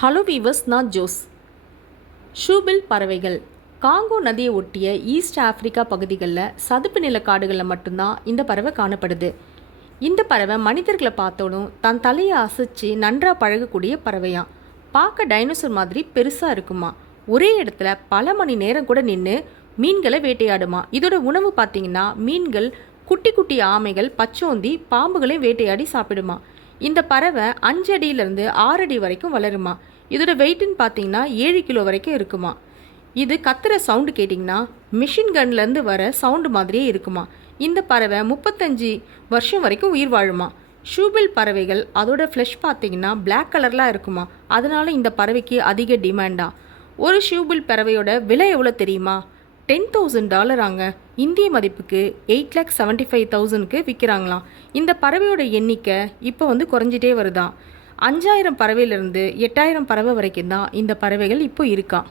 Hello viewers, நான் Jose. ஷூபில் பறவைகள் Congo நதியை ஒட்டிய ஈஸ்ட் ஆப்பிரிக்கா பகுதிகளில் சதுப்பு நில காடுகளில் மட்டும்தான் இந்த பறவை காணப்படுது. இந்த பறவை மனிதர்களை பார்த்தோடும் தன் தலையை அசைச்சு நன்றாக பழகக்கூடிய பறவையாம். பார்க்க டைனோசர் மாதிரி பெருசாக இருக்குமா. ஒரே இடத்துல பல மணி நேரம் கூட நின்று மீன்களை வேட்டையாடுமா. இதோட உணவு பார்த்தீங்கன்னா மீன்கள், குட்டி குட்டி ஆமைகள், பச்சோந்தி, பாம்புகளையும் வேட்டையாடி சாப்பிடுமா. இந்த பறவை 5 அடியிலேருந்து 6 அடி வரைக்கும் வளருமா. இதோட வெயிட்டுன்னு பார்த்தீங்கன்னா 7 கிலோ வரைக்கும் இருக்குமா. இது கத்துற சவுண்டு கேட்டிங்கன்னா மிஷின் கன்லேருந்து வர சவுண்டு மாதிரியே இருக்குமா. இந்த பறவை 35 வருஷம் வரைக்கும் உயிர் வாழுமா. ஷூபில் பறவைகள் அதோட ஃப்ளஷ் பார்த்தீங்கன்னா பிளாக் கலர்லாம் இருக்குமா. அதனால இந்த பறவைக்கு அதிக டிமாண்டா. ஒரு ஷூபில் பறவையோட விலை எவ்வளோ தெரியுமா? $10,000 இந்திய மதிப்புக்கு 8,75,000 விற்கிறாங்களாம். இந்த பறவையோட எண்ணிக்கை இப்போ குறைஞ்சிட்டே வருதான். 5000 பறவையிலிருந்து 8000 பறவை வரைக்கும் தான் இந்த பறவைகள் இப்போ இருக்கான்.